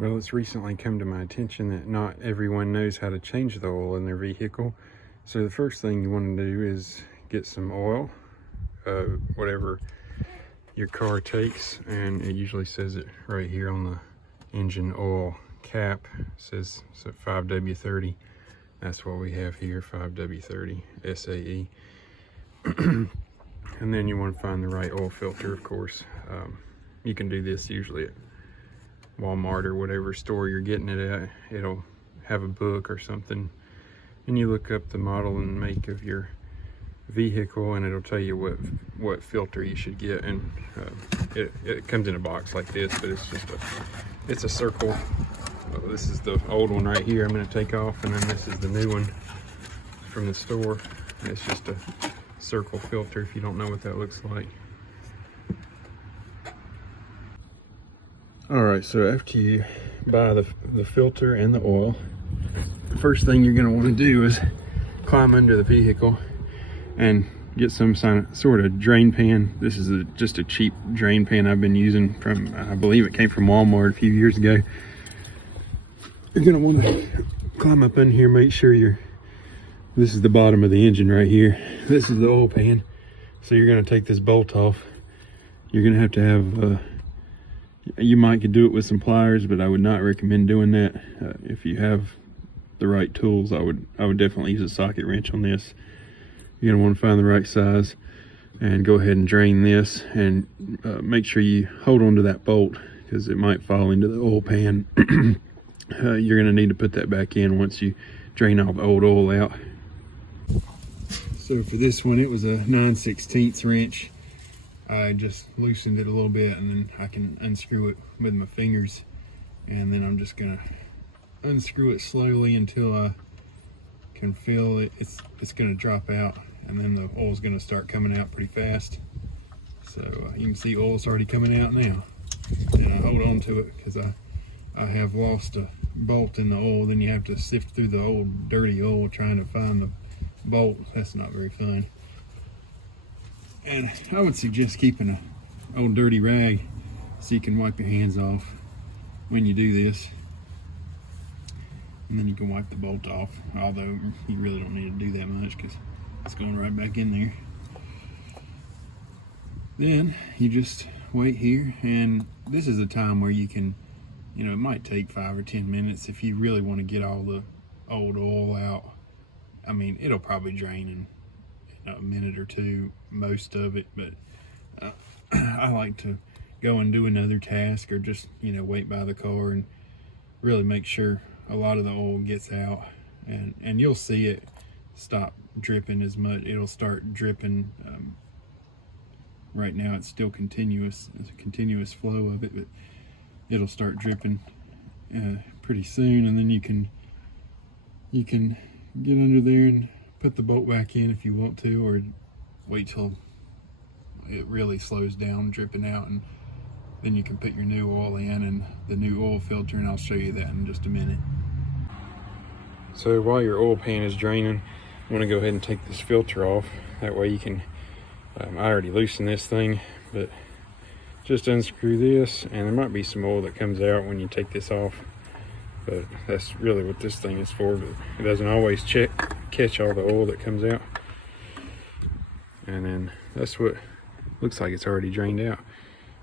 Well, it's recently come to my attention that not everyone knows how to change the oil in their vehicle. So the first thing you want to do is get some oil, whatever your car takes, and it usually says it right here on the engine oil cap. It says 5W30. That's what we have here, 5W30 SAE. And then you want to find the right oil filter, of course. You can do this usually at Walmart or whatever store you're getting it at. It'll have a book or something, and you look up the model and make of your vehicle, and it'll tell you what filter you should get. And it comes in a box like this, but it's a circle. This is the old one right here I'm going to take off, and then this is the new one from the store. It's just a circle filter if you don't know what that looks like. All right, so after you buy the filter and the oil, the first thing you're going to want to do is climb under the vehicle and get some sort of drain pan. This is just a cheap drain pan I've been using from, I believe it came from Walmart a few years ago. You're going to want to climb up in here, make sure this is the bottom of the engine right here. This is the oil pan. So you're going to take this bolt off. You're going to have you might could do it with some pliers, but I would not recommend doing that. If you have the right tools, I would definitely use a socket wrench on this. You're gonna want to find the right size and go ahead and drain this, and make sure you hold on to that bolt because it might fall into the oil pan. You're gonna need to put that back in once you drain all the old oil out. So for this one, it was a 9/16 wrench. I just loosened it a little bit, and then I can unscrew it with my fingers, and then I'm just gonna unscrew it slowly until I can feel it's gonna drop out, and then the oil's gonna start coming out pretty fast. So you can see oil's already coming out now, and I hold on to it because I have lost a bolt in the oil. Then you have to sift through the old dirty oil trying to find the bolt. That's not very fun. And I would suggest keeping an old dirty rag so you can wipe your hands off when you do this. And then you can wipe the bolt off, although you really don't need to do that much because it's going right back in there. Then you just wait here, and this is a time where you can, it might take 5 or 10 minutes if you really want to get all the old oil out. I mean, it'll probably drain in a minute or two, most of it, but I like to go and do another task, or just wait by the car and really make sure a lot of the oil gets out, and you'll see it stop dripping as much. It'll start dripping. Right now it's still continuous. It's a continuous flow of it, but it'll start dripping pretty soon, and then you can get under there and put the bolt back in if you want to, or wait till it really slows down dripping out, and then you can put your new oil in and the new oil filter, and I'll show you that in just a minute. So while your oil pan is draining, I'm going to go ahead and take this filter off. That way you can, I already loosened this thing, but just unscrew this, and there might be some oil that comes out when you take this off. But that's really what this thing is for, but it doesn't always catch all the oil that comes out. And then that's what looks like it's already drained out.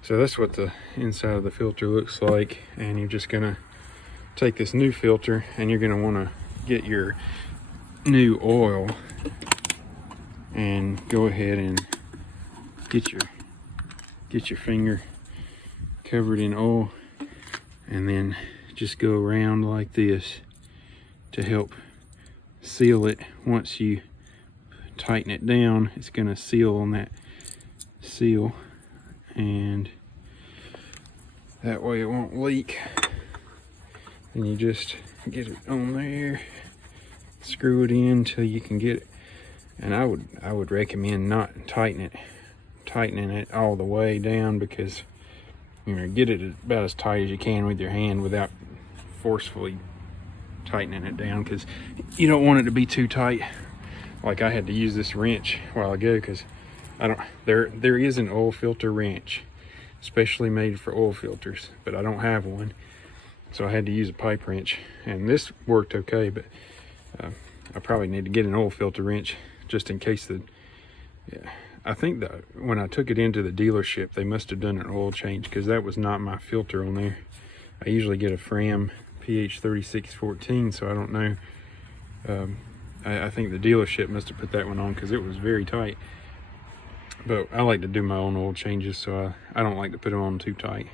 So that's what the inside of the filter looks like, and you're just gonna take this new filter, and you're gonna wanna get your new oil and go ahead and get your finger covered in oil, and then just go around like this to help seal it. Once you tighten it down, it's going to seal on that seal, and that way it won't leak. And you just get it on there, screw it in till you can get it. And I would recommend not tightening it all the way down, because get it about as tight as you can with your hand without forcefully tightening it down, because you don't want it to be too tight. Like I had to use this wrench a while ago because there is an oil filter wrench specially made for oil filters, but I don't have one. so I had to use a pipe wrench, and this worked okay, but I probably need to get an oil filter wrench just in case I think that when I took it into the dealership, they must have done an oil change, because that was not my filter on there. I usually get a Fram PH3614, so I don't know. I think the dealership must have put that one on because it was very tight. But I like to do my own oil changes, so I don't like to put them on too tight.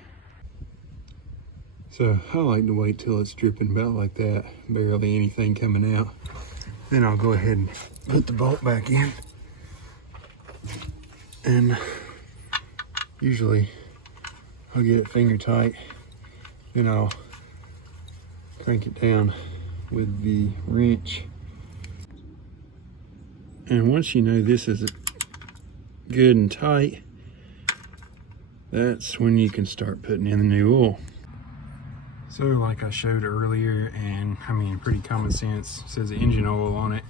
So I like to wait till it's dripping about like that, barely anything coming out. Then I'll go ahead and put the bolt back in. And usually I'll get it finger tight. Then I'll crank it down with the wrench. And once you know this is good and tight, that's when you can start putting in the new oil. So like I showed earlier, and I mean pretty common sense, it says engine oil on it.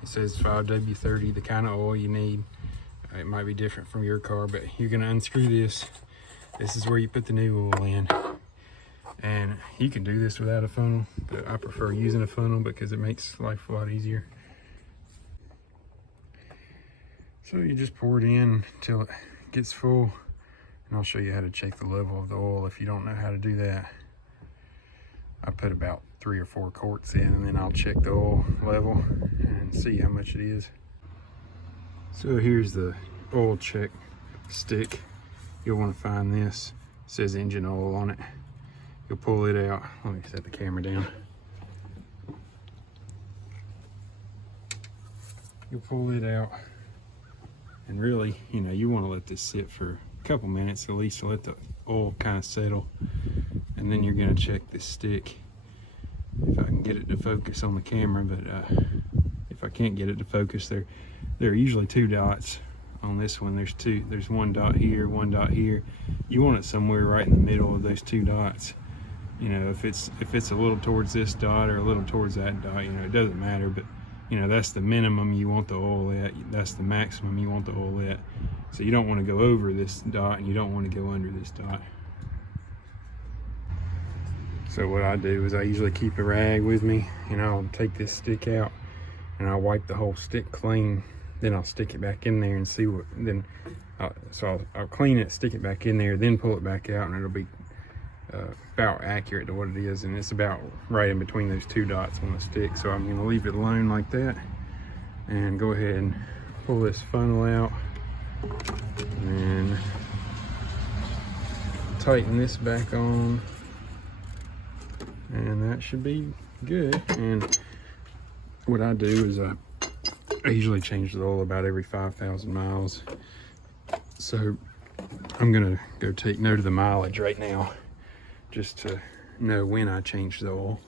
It says 5W30, the kind of oil you need. It might be different from your car, but you're gonna unscrew this. This is where you put the new oil in. And you can do this without a funnel, but I prefer using a funnel because it makes life a lot easier. So you just pour it in until it gets full, and I'll show you how to check the level of the oil if you don't know how to do that. I put about 3 or 4 quarts in, and then I'll check the oil level and see how much it is. So here's the oil check stick. You'll want to find this. It says engine oil on it. You'll pull it out. Let me set the camera down. You'll pull it out. And really, you know, you want to let this sit for a couple minutes at least to let the oil kind of settle. And then you're going to check this stick. If I can get it to focus on the camera, but if I can't get it to focus, there are usually 2 dots on this one. There's 1 dot here, 1 dot here. You want it somewhere right in the middle of those 2 dots. You know, if it's a little towards this dot or a little towards that dot, you know, it doesn't matter, but you know, that's the minimum you want the oil at, that's the maximum you want the oil at. So you don't want to go over this dot, and you don't want to go under this dot. So what I do is I usually keep a rag with me, and I'll take this stick out and I'll wipe the whole stick clean. Then I'll stick it back in there and see what, so I'll clean it, stick it back in there, then pull it back out, and it'll be about accurate to what it is, and it's about right in between those 2 dots on the stick. So I'm going to leave it alone like that and go ahead and pull this funnel out and tighten this back on, and that should be good. And what I do is I usually change the oil about every 5,000 miles. So I'm gonna go take note of the mileage right now, just to know when I change the oil.